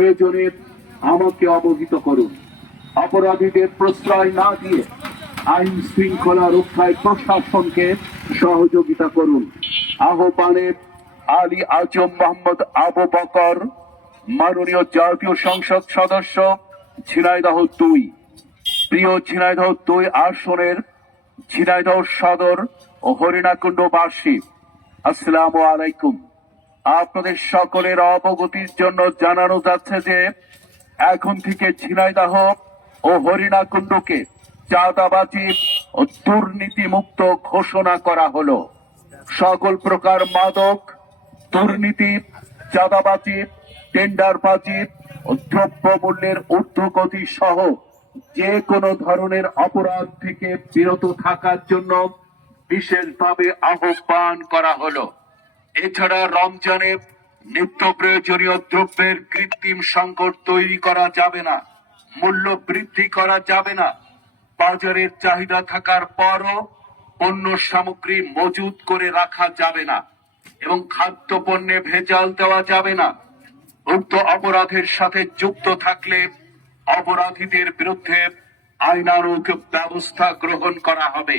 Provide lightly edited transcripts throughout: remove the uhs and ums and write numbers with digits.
প্রয়োজনে আমাকে অবহিত করুন। অপরাধীদের প্রশ্রয় না দিয়ে আইন শৃঙ্খলা রক্ষায় প্রশাসনকে সহযোগিতা করুন। আহ্বানে আলী আজম মোহাম্মদ আবু বকর, মাননীয় জাতীয় সংসদ সদস্য, ঝিনাইদহ 2। প্রিয় ঝিনাইদহ 2 আসনের ঝিনাইদহ সদর ও হরিণাকুণ্ডবাসী, আসসালামু আলাইকুম। আপনাদের সকলের অবগতির জন্য জানানো যাচ্ছে যে এখন থেকে ঝিনাইদহ ও হরিণাকুণ্ডকে চাঁদাবাজি ও দুর্নীতি মুক্ত ঘোষণা করা হলো। সকল প্রকার মাদক, দুর্নীতি, চাঁদাবাজি, টেন্ডারবাজি ও দ্রব্য মূল্যের ঊর্ধ্বগতি সহ যে কোনো ধরনের অপরাধ থেকে বিরত থাকার জন্য বিশেষভাবে আহ্বান করা হলো। এছাড়া রমজানে নিত্য প্রয়োজনীয় দ্রব্যের কৃত্রিম সংকট তৈরি করা যাবে না, মূল্য বৃদ্ধি করা যাবে না। বাজারের চাহিদা থাকার পরও পণ্য সামগ্রী মজুত করে রাখা যাবে না এবং খাদ্য পণ্যে ভেজাল দেওয়া যাবে না। উক্ত অপরাধের সাথে যুক্ত থাকলে অপরাধীদের বিরুদ্ধে আইনানুগ ব্যবস্থা গ্রহণ করা হবে।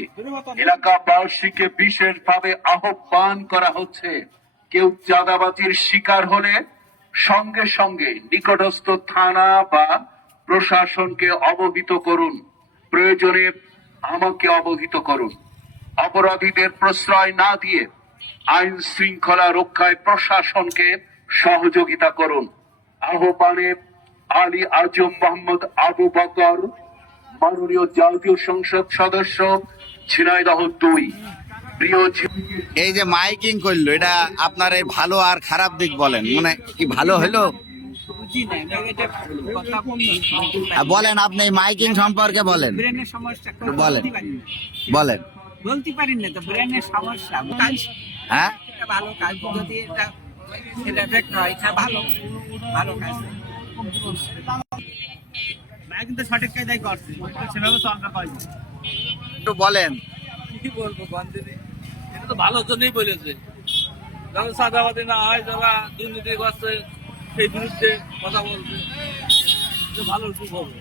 এলাকাবাসীকে বিশেষভাবে আহ্বান করা হচ্ছে, কেউ চাঁদাবাজির শিকার হলে সঙ্গে সঙ্গে নিকটস্থ থানা বা প্রশাসনকে অবহিত করুন, প্রয়োজনে আমাকে অবহিত করুন। অপরাধীদের প্রশ্রয় না দিয়ে আইন শৃঙ্খলা রক্ষায় প্রশাসনকে সহযোগিতা করুন। আহ্বানে আলী আজম মোহাম্মদ আবু বকর, মাননীয় জাতীয় সংসদ সদস্য, ঝিনাইদহ 2। প্রিয় এই যে মাইকিং করলো, এটা আপনার এই ভালো আর খারাপ দিক বলেন, মানে কি ভালো হলো বলেন? আপনি মাইকিং সম্পর্কে বলেন, বলেন বলেন। বলতে পারি না তো, ব্রেনের সমস্যা। হ্যাঁ, ভালো কাজ, যদি এটা দেখতে হয়, এটা ভালো ভালো কাজ। কিন্তু সঠিক কায়দাই করছে, সেভাবে চলনা পাইনি। একটু বলেন। কি বলবো গন্ধে, এটা তো ভালোর জন্যই বলেছে। যারা সাদাবাদী না হয়, যারা দুর্নীতি করছে, সেই বিরুদ্ধে কথা বলছে, ভালো কি হবে।